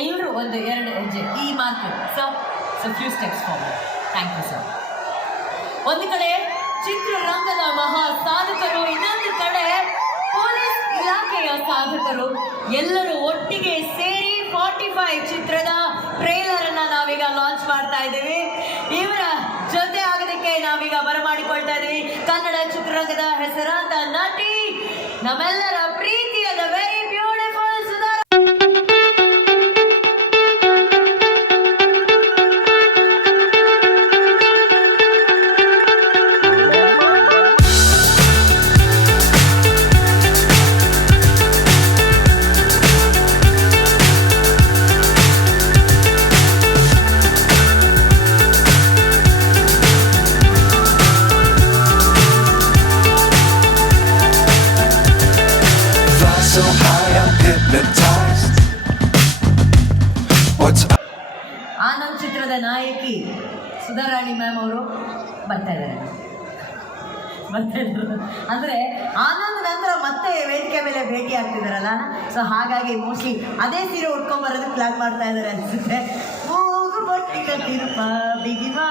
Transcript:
ಎಲ್ಲರೂ ಒಂದು ಎರಡು ಹೆಜ್ಜೆ ಈ ಮಾತು sir so few steps forward thank you sir ಒಂದು ಕಡೆ ಚಿತ್ರರಂಗದ ಮಹಾ ಸಾಧಕರು ಇನ್ನೊಂದು ಕಡೆ ಪೊಲೀಸ್ ಇಲಾಖೆಯ ಸಾಧಕರು, ಎಲ್ಲರೂ ಒಟ್ಟಿಗೆ ಸೇರಿ ಫಾರ್ಟಿ ಫೈವ್ ಚಿತ್ರದ ಟ್ರೇಲರ್ ಅನ್ನ ನಾವೀಗ ಲಾಂಚ್ ಮಾಡ್ತಾ ಇದ್ದೀವಿ. ಇವರ ಜೊತೆ ಆಗೋದಕ್ಕೆ ನಾವೀಗ ಬರಮಾಡಿಕೊಳ್ತಾ ಇದ್ದೀವಿ. ಕನ್ನಡ ಚಿತ್ರರಂಗದ ಹೆಸರಾಂತ ನಟಿ, ನಮ್ಮೆಲ್ಲರ so high, I'm hypnotized. What's Anand ಚಿತ್ರದ ನಾಯಕಿ ಸುಧಾರಾಣಿ ಮ್ಯಾಮ್ ಅವರು ಬರ್ತಾ ಇದ್ದಾರೆ. ಬರ್ತಾ ಇದ್ದಾರೆ. ಅಂದರೆ ಆನಂದ್ ನಂತರ ಮತ್ತೆ ವೇದಿಕೆ ಮೇಲೆ ಭೇಟಿ ಆಗ್ತಿದ್ದಾರಲ್ಲ ಸೊ ಹಾಗಾಗಿ ಮೋಸ್ಟ್ಲಿ ಅದೇ ಸೀರೆ ಬರೋದು ಪ್ಲಾನ್ ಮಾಡ್ತಾ ಇದ್ದಾರೆ ಅನ್ಸುತ್ತೆ. ಹೋಗು ಬಟ್ಟಿಗೆ ಬಿಗಿವಾ